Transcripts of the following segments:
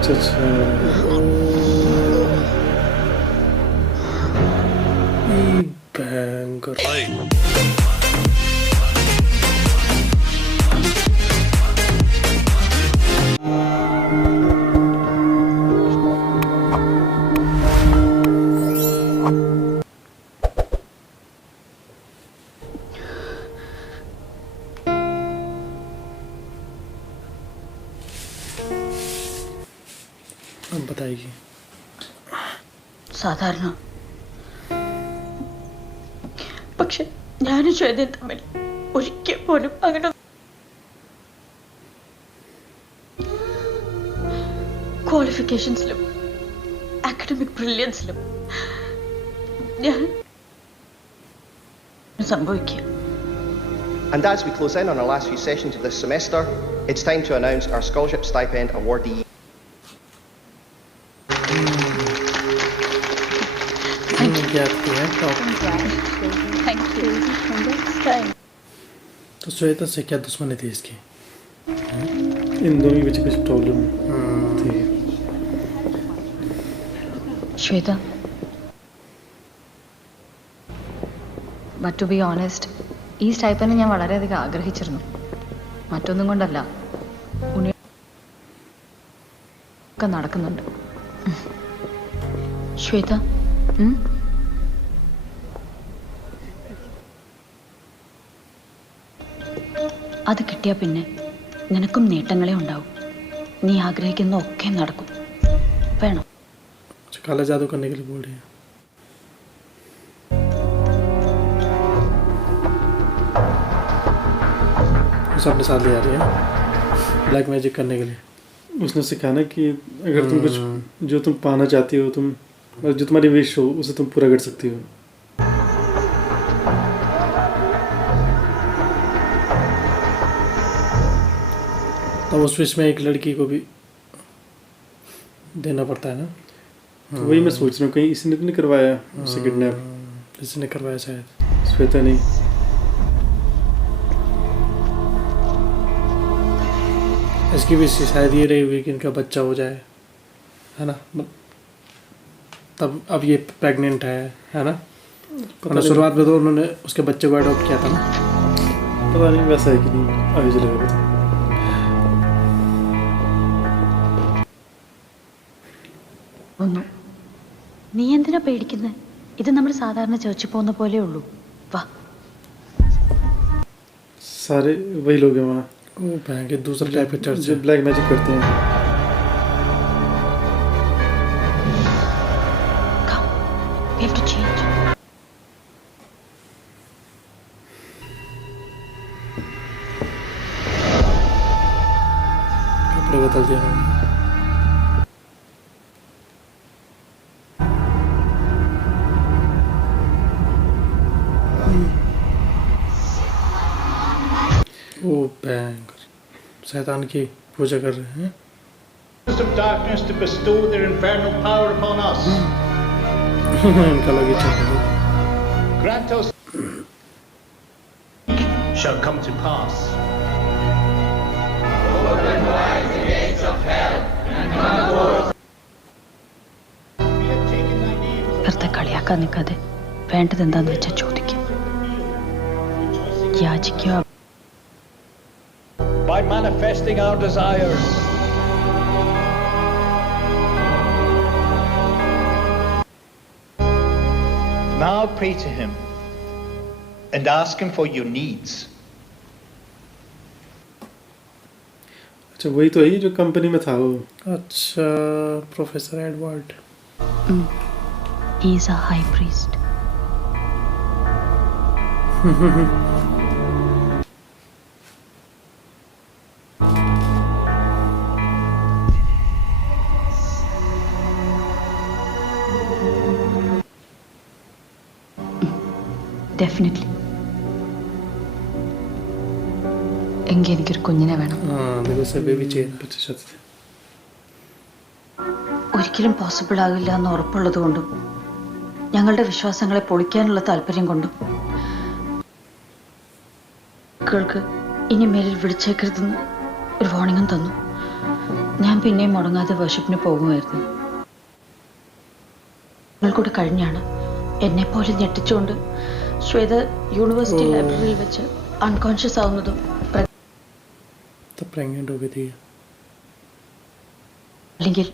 अच्छा अच्छा ई भयंकर अब बताएगी സാധാരണ പക്ഷെ ഞാനും ശ്വേതയും തമ്മിൽ ഒരിക്കൽ പോലും അങ്ങനെ ക്വാളിഫിക്കേഷൻസിലും അക്കാഡമിക് ബ്രില്യൻസിലും ഞാൻ സംഭവിക്കുക. And as we close in on our last few sessions of this semester, it's time to announce our scholarship stipend awardee. तो श्वेता से क्या दुश्मनी थी इसकी? इन दोनों के बीच कुछ प्रॉब्लम थी. Shweta, but to be honest, ഈ സ്റ്റൈപ്പൻഡ് ഞാൻ വളരെയധികം ആഗ്രഹിച്ചിരുന്നു. മറ്റൊന്നും കൊണ്ടല്ല, ഉണ്ണി ഒക്കെ നടക്കുന്നുണ്ട്. ശ്വേത, അത് കിട്ടിയാൽ പിന്നെ നിനക്കും നേട്ടങ്ങളെ ഉണ്ടാവും. നീ ആഗ്രഹിക്കുന്ന ഒക്കെ നടക്കും. വേണം. काला जादू करने के लिए बोल रही है. उसे अपने साथ ले आ रही है ब्लैक मैजिक करने के लिए. उसने सिखाना कि अगर तुम कुछ जो तुम पाना चाहती हो, तुम जो तुम्हारी विश हो उसे तुम पूरा कर सकती हो. तो उस विश में एक लड़की को भी देना पड़ता है ना. तो वही मैं सोच रहा हूँ, कहीं इसने तो नहीं करवाया उससे किडनैप. इसने करवाया शायद, श्वेता नहीं. इसकी भी शायद ये रही हुई कि इनका बच्चा हो जाए, है ना. तब अब ये प्रेग्नेंट है ना. शुरुआत में तो उन्होंने उसके बच्चे को अडॉप्ट किया था ना. पता नहीं वैसा है कि नहीं, अभी चलेगा. ഒന്നു, നീ എന്തിനാ പേടിക്കുന്നത്? ഇത് നമ്മൾ സാധാരണ ചർച്ചിൽ പോകുന്ന പോലെ ഉള്ളൂ. വാ. सारे वही लोग हैं वहाँ. वो के दूसरे टाइप के चर्च जो ब्लैक मैजिक करते हैं. Come, we have to change. कपड़े बदल दिया उन्होंने. ओ भयंकर शैतान की पूजा कर रहे हैं. Of darkness to bestow their infernal power upon us. इनका लगी चलता. Grant us shall come to pass. Open wide the gates of hell and come forth. വെറുതെ കളിയാക്കാൻ നിൽക്കാതെ വേണ്ടത് എന്താന്ന് വെച്ചാൽ ചോദിക്കും, യാചിക്കുക. By manifesting our desires. Now pray to him and ask him for your needs. अच्छा वही तो है जो कंपनी में था वो. अच्छा professor Edward. He is a high priest. Definitely. എങ്കിൽ എനിക്കൊരു കുഞ്ഞിനെ വേണം. ഒരിക്കലും പോസിബിൾ ആകില്ല എന്ന് ഉറപ്പുള്ളത് കൊണ്ടും ഞങ്ങളുടെ വിശ്വാസങ്ങളെ പൊളിക്കാനുള്ള താല്പര്യം കൊണ്ടും മക്കൾക്ക് ഇനി മേലിൽ വിളിച്ചേക്കരുതെന്ന് ഒരു വാർണിംഗും തന്നു. ഞാൻ പിന്നെയും മുടങ്ങാതെ വർഷിപ്പിന് പോകുമായിരുന്നു. കൂടെ കഴിഞ്ഞാണ് എന്നെപ്പോലെ ഞെട്ടിച്ചുകൊണ്ട് ശ്വേത യൂണിവേഴ്സിറ്റി ലൈബ്രറിയിൽ വെച്ച് അൺകോൺഷ്യസ് ആവുന്നതും അല്ലെങ്കിൽ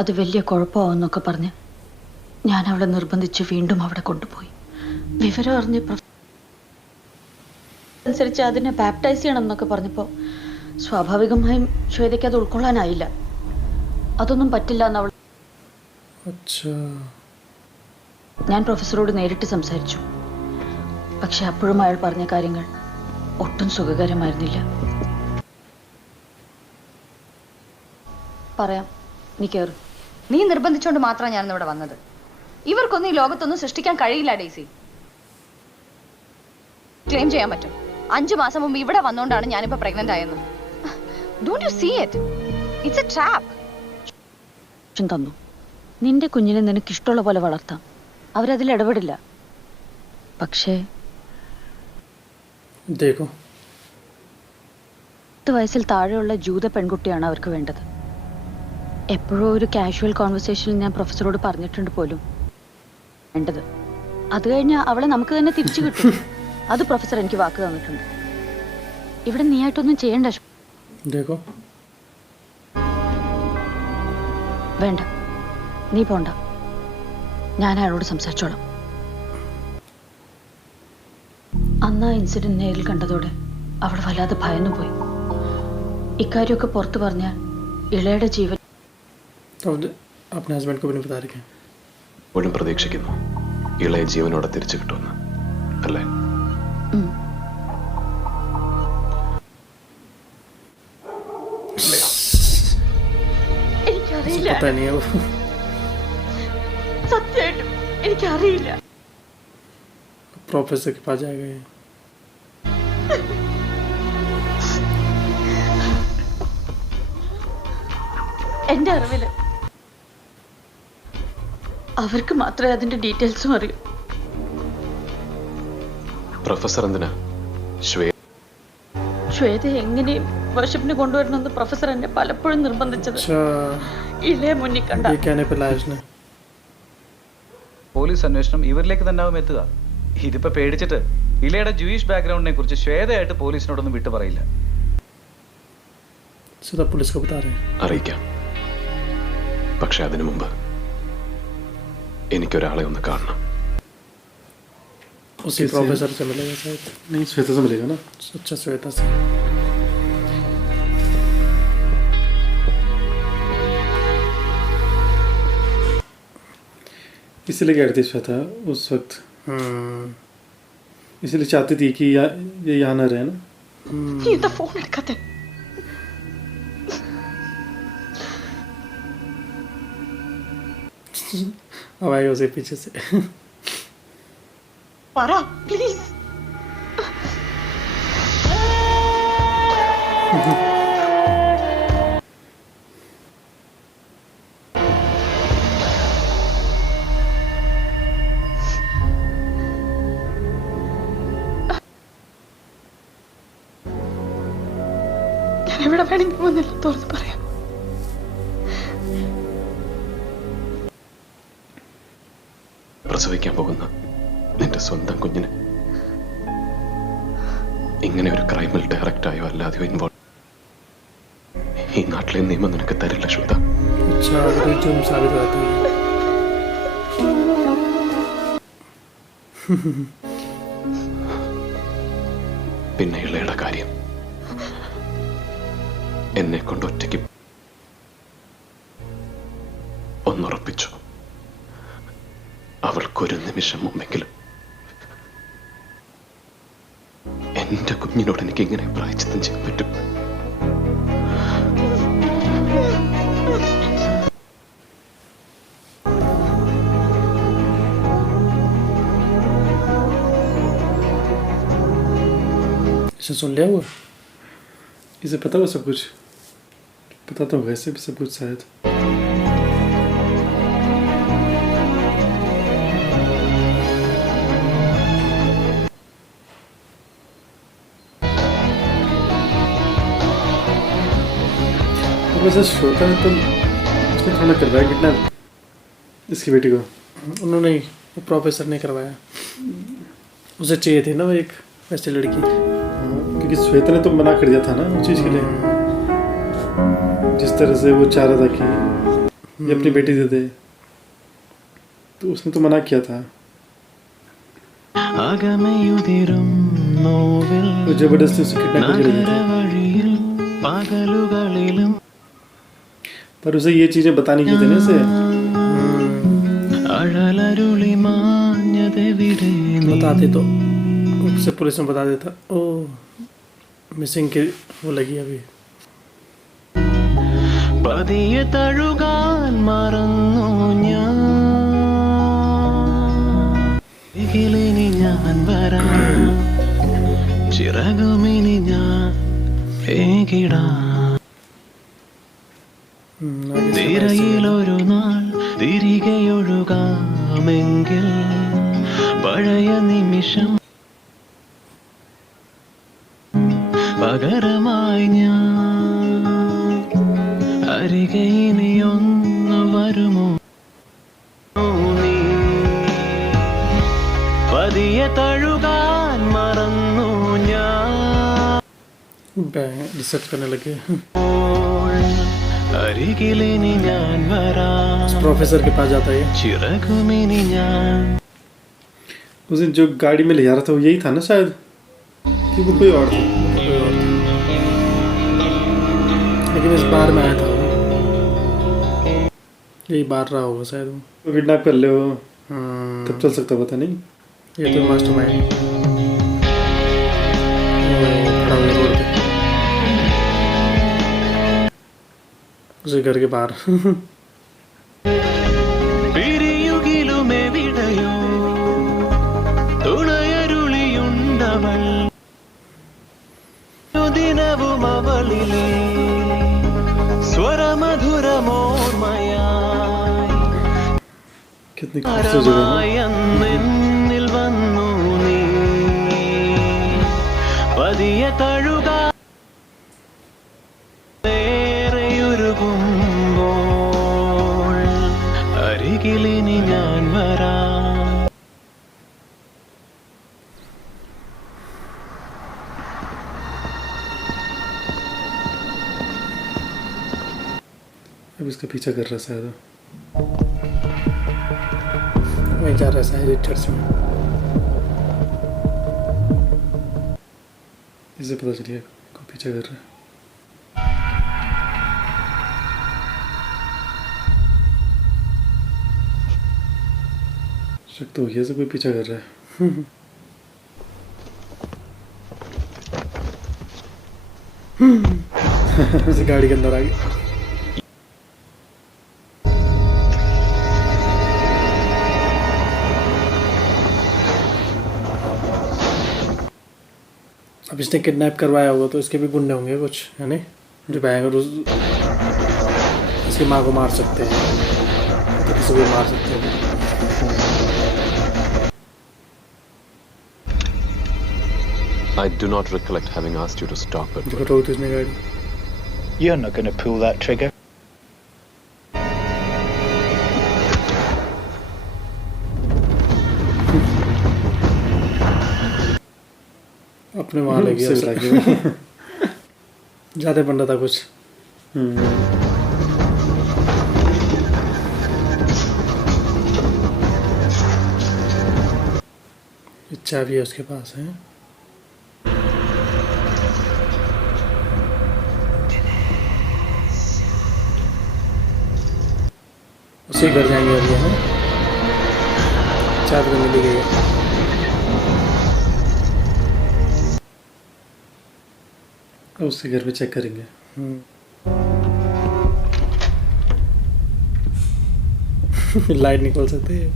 അത് വലിയ കുഴപ്പമാവെന്നൊക്കെ പറഞ്ഞ് ഞാൻ അവളെ നിർബന്ധിച്ച് വീണ്ടും അവിടെ കൊണ്ടുപോയി. വിവരം അറിഞ്ഞ് അനുസരിച്ച് അതിനെ ബാപ്റ്റൈസ് ചെയ്യണം എന്നൊക്കെ പറഞ്ഞപ്പോൾ സ്വാഭാവികമായും ശ്വേതയ്ക്ക് അത് ഉൾക്കൊള്ളാനായില്ല. അതൊന്നും പറ്റില്ല എന്ന് അവൾ. ഞാൻ പ്രൊഫസറോട് നേരിട്ട് സംസാരിച്ചു. പക്ഷെ അപ്പോഴും അയാൾ പറഞ്ഞ കാര്യങ്ങൾ ഒട്ടും സുഖകരമായിരുന്നില്ല. പറയാം, നീ കയറി. നീ നിർബന്ധിച്ചുകൊണ്ട് മാത്രമാണ് ഞാൻ ഇവിടെ വന്നത്. ഇവർക്കൊന്നും ഈ ലോകത്തൊന്നും സൃഷ്ടിക്കാൻ കഴിയില്ല ഡേസി. ക്ലെയിം ചെയ്യാൻ പറ്റും 5 മാസം മുമ്പ് ഇവിടെ വന്നുകൊണ്ടാണ് ഞാനിപ്പോ പ്രഗ്നന്റ് ആയെന്ന്. Don't you see it? It's a trap. തന്നു. നിന്റെ കുഞ്ഞിനെ നിനക്ക് ഇഷ്ടമുള്ള പോലെ വളർത്താം. അവരതിൽ ഇടപെടില്ല. പക്ഷേ 10 വയസ്സിൽ താഴെയുള്ള ജൂത പെൺകുട്ടിയാണ് അവർക്ക് വേണ്ടത്. എപ്പോഴോ ഒരു കാഷ്വൽ കോൺവെർസേഷനിൽ ഞാൻ പ്രൊഫസറോട് പറഞ്ഞിട്ടുണ്ട് പോലും വേണ്ടത്. അത് കഴിഞ്ഞാൽ അവളെ നമുക്ക് തന്നെ തിരിച്ചു കിട്ടും. അത് പ്രൊഫസർ എനിക്ക് വാക്ക് തന്നിട്ടുണ്ട്. ഇവിടെ നീയായിട്ടൊന്നും ചെയ്യണ്ട. വേണ്ട, നീ പോണ്ട. ഞാൻ അയാളോട് സംസാരിച്ചോളാം. അന്ന് ആ ഇൻസിഡന്റ് നേരിൽ കണ്ടതോടെ അവൾ വല്ലാതെ ഭയന്നു പോയി. ഇക്കാര്യമൊക്കെ പുറത്തു പറഞ്ഞാൽ ഇളയുടെ ജീവൻ. പ്രതീക്ഷിക്കുന്നു ഇളയ ജീവനോടെ തിരിച്ചു കിട്ടുമെന്ന്, അല്ലേ? എനിക്കറിയില്ല, സത്യമായിട്ടും എനിക്കറിയില്ല. प्रोफेसर के पास जाएगा ये. എന്റെ അറിവില് അവർക്ക് മാത്രമേ അതിന്റെ ഡീറ്റെയിൽസും അറിയൂ. പ്രൊഫസർ എന്തിനാ ശ്വേത എങ്ങനെയും വർഷിപ്പിന് കൊണ്ടുവരണമെന്ന് പ്രൊഫസർ എന്നെ പലപ്പോഴും നിർബന്ധിച്ചത് ഇളയെ മുന്നിൽ കണ്ട. പോലീസ് അന്വേഷണം ഇവരിലേക്ക് തന്നെ ആവും എത്തുക. ഇതിപ്പോ പേടിച്ചിട്ട് ഇളയുടെ ജൂയിഷ് ബാക്ക്ഗ്രൗണ്ടിനെ കുറിച്ച് ശ്വേതയായിട്ട് പോലീസിനോടൊന്നും വിട്ടു പറയില്ല. അറിയിക്കാം. പക്ഷെ അതിനു മുമ്പ് എനിക്കൊരാളെ ഒന്ന് കാണണം. उसी प्रोफेसर से मिलेगा शायद. नहीं, श्वेता से मिलेगा ना. अच्छा, श्वेता से. इसलिए कह रही थी श्वेता उस वक्त. इसलिए चाहती थी कि ये यहाँ न रहे ना. ये तो फोन रखते. अब आएगा उसे पीछे से. पारा, प्लीज. ഞാൻ എവിടെ വേണമെങ്കിൽ വന്നില്ല, തുറന്ന് പറയാം. പ്രസവിക്കാൻ പോകുന്ന നിന്റെ സ്വന്തം കുഞ്ഞിന് ഇങ്ങനെ ഒരു ക്രൈമിൽ ഡയറക്റ്റായോ അല്ലാതെയോ ഇൻവോൾവ് ഈ നാട്ടിലെ നിയമം നിനക്ക് തരില്ല ശ്വേത. പിന്നെ ഇളയുടെ കാര്യം എന്നെ കൊണ്ട് ഒറ്റയ്ക്ക് ഒന്നുറപ്പിച്ചു. അവൾക്കൊരു നിമിഷം മുമ്പെങ്കിലും എന്റെ കുഞ്ഞിനോട് എനിക്ക് ഇങ്ങനെ പ്രായച്ചിത്തം ചെയ്യാൻ പറ്റും. इसे सुन लिया हुआ. इसे पता हुआ सब कुछ. पता तो वैसे भी सब कुछ शायद. वो वैसे श्वेता ने तो उसने थोड़ा करवाया कितना इसकी बेटी को। उन्होंने ही, वो प्रोफेसर ने करवाया। उसे चाहिए थी ना वो एक वैसी लड़की, क्योंकि श्वेता ने तो मना कर दिया था ना उस चीज़ के लिए। जिस तरह से वो चाह रहा था कि ये अपनी बेटी दे दे, तो उसने तो मना किया था। वो जबरदस्ती उसे किडनैप करके ले गए थे। पर उसे ये चीजें बतानी की थी ना उसे। बताते तो उससे पुलिस में बता देता। ओ मिसिंग के वो लगी अभी। പതിയെ തഴുകാൻ മറന്നു ഞാൻ എങ്കിലിനി ഞാൻ വരാം ചിറകുമിനി ഞാൻ ഏകിടാം തിരയിലൊരു നാൾ തിരികെ ഒഴുകാമെങ്കിൽ പഴയ നിമിഷം പകരമായി ഞാൻ അരികെ ഇനിയൊന്നു വരുമോ നീ പതിയെ തഴുകാൻ മറന്നു ഞാൻ रिसर्च करने लगे। അരികിലിനി ഞാൻ വരാം प्रोफेसर के पास जाता है। ചിറകുമിനി ഞാൻ उस दिन जो गाड़ी में ले जा रहा था वो यही था ना शायद, कि वो कोई और था। लेकिन इस बार में आया था वो, यही बार रहा होगा शायद वो। किडनैप कर ले वो, तब चल सकता पता नहीं। ये तो मास्टरमाइंड खड़ा हुआ रोड पे उसे घर के बाहर। പിരിയുകിലുമെവിടെയോ തുണയരുളിയുണ്ടവൾ ദിനവും അവളിലെ സ്വരമധുരമോർമ്മയായി कितनी खूबसूरत जगह है। എന്നിൽ വന്നു നീ പതിയെ തഴുകാ നേരെയൊരുകുമ്പോൾ അരികിലിനി ഞാൻ വരാം अब इसका पीछा कर रहा है शायद, वहीं जा रहा है शायद चर्च में। इसे पता चलिए को पीछा कर रहा है। शक तो ये से कोई पीछा कर रहा है। उसे गाड़ी के अंदर आ गई। अब इसने किडनैप करवाया होगा तो इसके भी गुंडे होंगे कुछ, है नहीं, जो भयंकर इसकी माँ को मार सकते हैं, तो किसी को मार सकते हैं। I do not recollect having asked you to stop it. देखो रोक इसने गाड़ी। You're not going to pull that trigger. अपने वहाँ ले गया उसे। ज़्यादा बन रहा था कुछ। चाबी है उसके पास है। उसी घर जाएंगे अभी, है चाबी तो मिली गई है। उसके घर पे चेक करेंगे। लाइट निकल सकते हैं।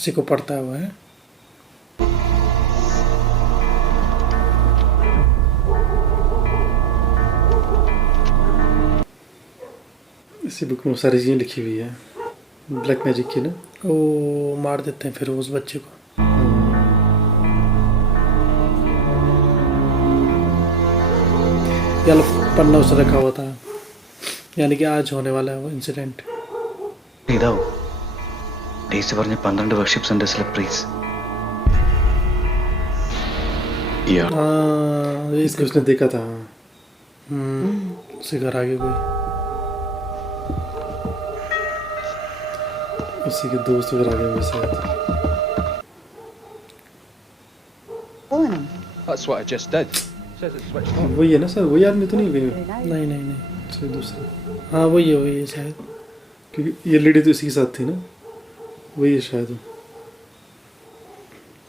इसी को पढ़ता हुआ है। इसी बुक में सारी चीज़ें लिखी हुई है ब्लैक मैजिक की ना। वो मार देते हैं फिर उस बच्चे को। ये लो पन्ना उसने रखा हुआ था, यानी कि आज होने वाला है वो इंसिडेंट। ഇതാവും ഡേയ്സ് പറഞ്ഞ 12 വർഷിപ്പ് സെന്റേഴ്സിലെ പ്രീസ് यार हाँ ये इसको उसने देखा था। उसे घर आगे कोई उसी के दोस्त वगैरह आ गए मेरे साथ। That's what I just did. Says it switched on. वही है ना सर, वही आदमी तो नहीं गए? नहीं नहीं नहीं, सर दूसरा, हाँ वही है शायद, क्योंकि ये लेडी तो इसी के साथ थी ना, वही है शायद।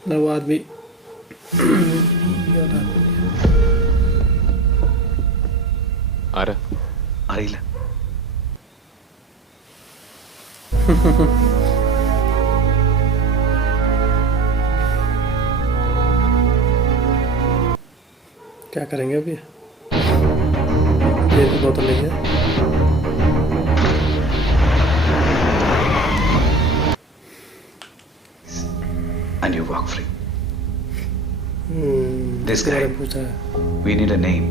ना वो आदमी आरा അറിയില്ല. क्या करेंगे अभी? ये तो बोतल लेंगे। And you walk free. This इसके guy. बारे में पूछा है। We need a name.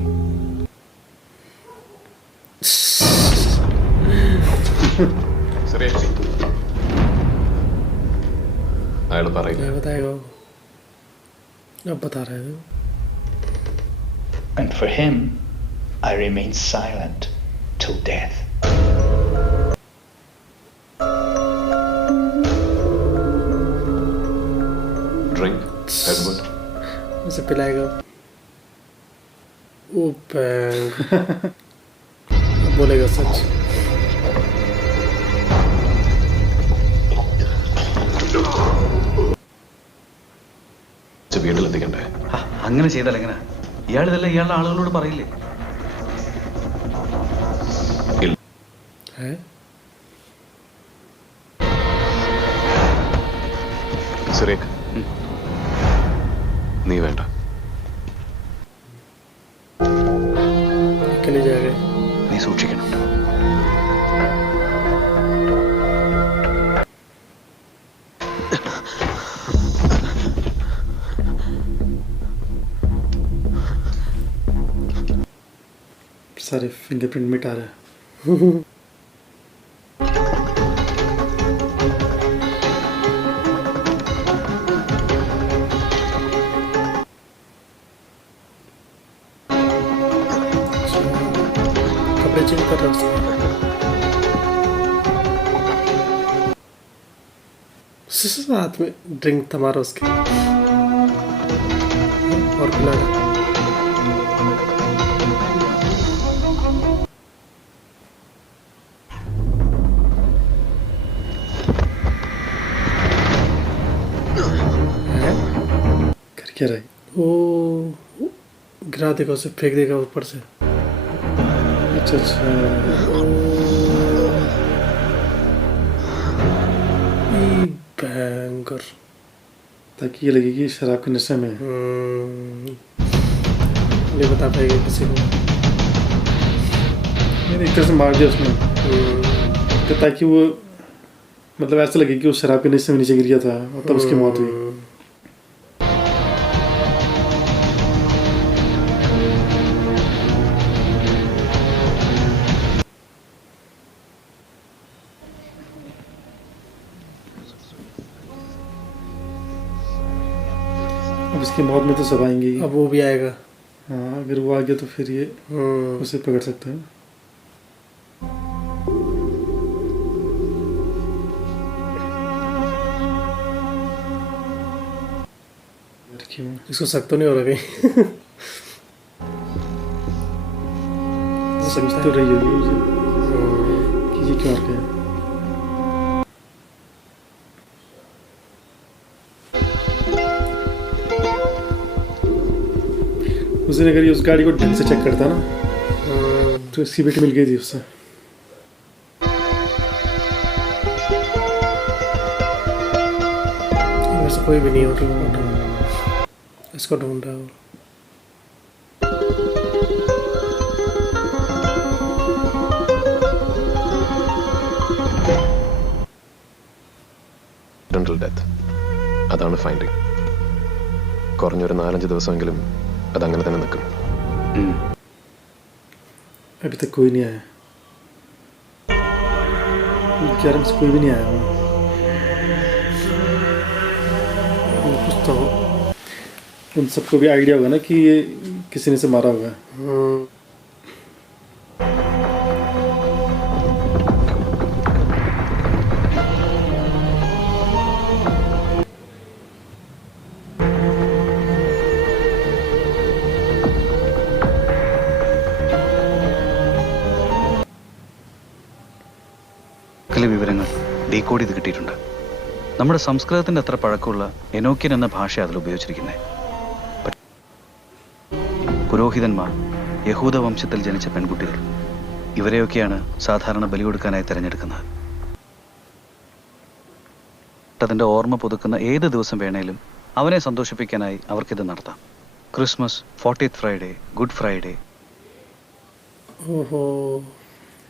Suresh അയാൾ പറയുന്നത് क्या बताएगा वो? अब बता रहे थे। And for him, I remain silent till death. Drink Edward उसे पिलाएगा वो बैंक बोलेगा सच। വീട്ടിലെത്തിക്കണ്ടേ? അങ്ങനെ ചെയ്താൽ എങ്ങനെ? ഇയാൾ ഇതെല്ലാം ഇയാളുടെ ആളുകളോട് പറയില്ലേ? है സുരേഖ് നീ വേണ്ട. अकेले जाएगा। നീ സൂക്ഷിക്കണം. सारे फिंगरप्रिंट मिटा रहा है। कपड़े चेंज कर रहा है उसके हाथ में ड्रिंक था मारा उसके और पिला रहा। कर क्या रहा है? वो गिरा देगा, उसे फेंक देगा ऊपर से। अच्छा अच्छा, भयंकर। ताकि ये लगे कि शराब के नशे में है। नहीं बता पाएगा किसी को। मैंने एक तरह से मार दिया उसने, तो ताकि वो मतलब ऐसा लगे कि वो शराब के नशे में नीचे गिर गया था और तब उसकी मौत हुई। अब इसकी मौत में तो सब आएंगे ही। अब वो भी आएगा। हाँ, अगर वो आ गया तो फिर ये उसे पकड़ सकता है। क्यों? इसको शक तो नहीं हो रहा कहीं? समझ तो रही होगी मुझे कि ये क्यों आ गया। उसने अगर ये उस गाड़ी को ढंग से चेक करता ना तो इसकी बेटी मिल गई थी उससे। से कोई भी नहीं हो रहा, इसको ढूंढ रहा हूँ। ഡെത്ത് അതാണ് ഫൈൻഡിങ്. കുറഞ്ഞൊരു 4-5 ദിവസമെങ്കിലും അതങ്ങനെ തന്നെ നിൽക്കും. अभी तक कोई नहीं आया, 11 से कोई भी नहीं आया। कुछ तो उन सबको भी आइडिया होगा ना कि ये किसी ने से मारा होगा। വിവരങ്ങൾ ഡീകോഡ് ചെയ്ത് കിട്ടിയിട്ടുണ്ട്. നമ്മുടെ സംസ്കൃതത്തിന്റെ അത്ര പഴക്കമുള്ള എനോക്യൻ എന്ന ഭാഷ അതിൽ ഉപയോഗിച്ചിരിക്കുന്നത്. പുരോഹിതന്മാർ, യഹൂദ വംശത്തിൽ ജനിച്ച പെൺകുട്ടികൾ, ഇവരെയൊക്കെയാണ് സാധാരണ ബലി കൊടുക്കാനായി തിരഞ്ഞെടുക്കുന്നത്. അതിന്റെ ഓർമ്മ പുതുക്കുന്ന ഏത് ദിവസം വേണേലും അവനെ സന്തോഷിപ്പിക്കാനായി അവർക്കിത് നടത്താം. Christmas, 40th Friday, good Friday. ओहो,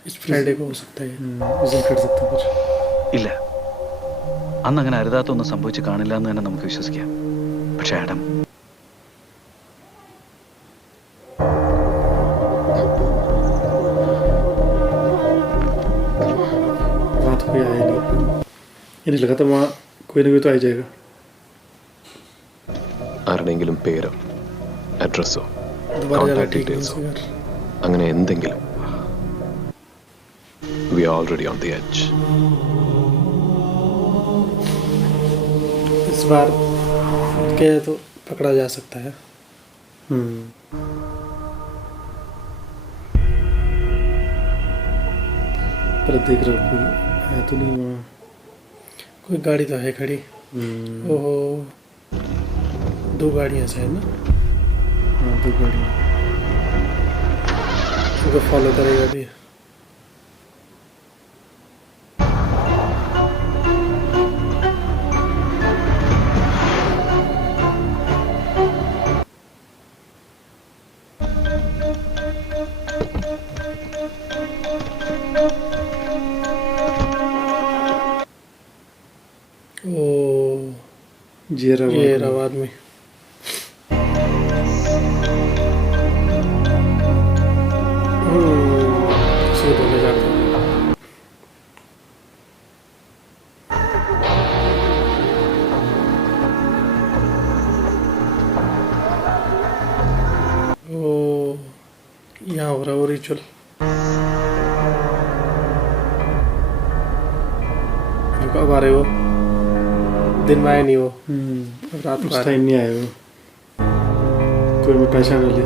इस फ्राइडे को हो सकता है। उसे कर सकते कुछ ഇല്ല, അന്ന് അങ്ങനെ അരുതാത്തൊന്നും സംഭവിച്ച് കാണില്ല എന്ന് തന്നെ നമുക്ക് വിശ്വസിക്കാം. പക്ഷെ ആഡം वहाँ तो कोई आया नहीं। ये नहीं लगा था वहाँ कोई ना कोई तो आ जाएगा। ആരുടെയെങ്കിലും പേരോ അഡ്രസ്സോ दोबारा जाना കോൺടാക്ട് ठीक नहीं ഡീറ്റെയിൽസോ होगा। അങ്ങനെ എന്തെങ്കിലും. We are already on the edge. इस बार के तो पकड़ा जा सकता है। पर देख रहा हूँ कोई है तो नहीं वहाँ। कोई गाड़ी तो है खड़ी। ओहो, 2 गाड़ियाँ शायद ना, हाँ 2 गाड़ी। उनको फॉलो करेगा भी। ओ, ये रहा आदमी। किसी को ढूंढने जाते हैं। ओ, यहाँ हो रहा है वो रिचुअल। कब आ रहे हो? दिन में आए नहीं हो, रात को उस आ रहे। टाइम नहीं आया वो, कोई मैं पहचान ले।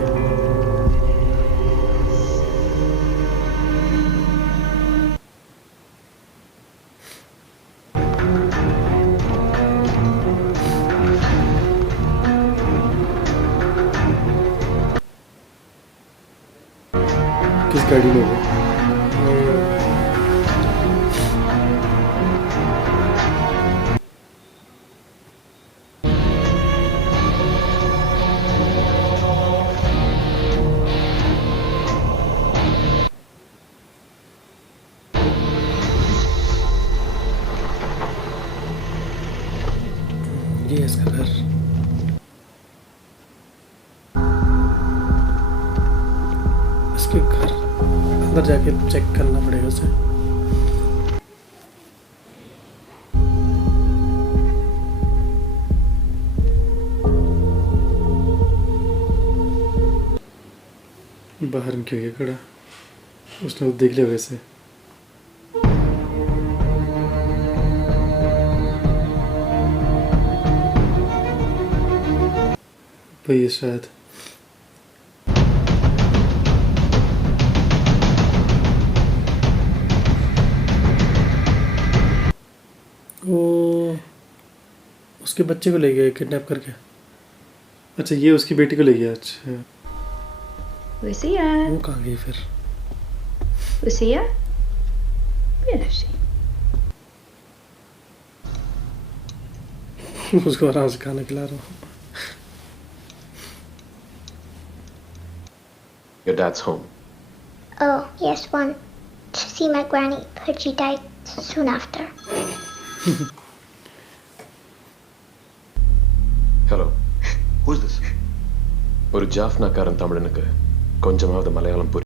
किस गाड़ी में हो? ये है इसका घर। इसके घर अंदर जाके चेक करना पड़ेगा उसे। बाहर क्यों गया खड़ा? उसने तो देख लिया वैसे। वही है शायद। वो उसके बच्चे को ले गए किडनैप करके। अच्छा ये उसकी बेटी को ले गया। अच्छा Lucia, वो कहाँ गई फिर? Lucia, where is she? उसको आराम से खाना खिला रहा हूँ. Your dad's home. Oh, yes, one. To see my granny, but she died soon after. Hello. Who's this? ஒரு ஜாஃப்னாக்காரன் தமிழனுக்கு கொஞ்சமாவது மலையாளம் புரியும்.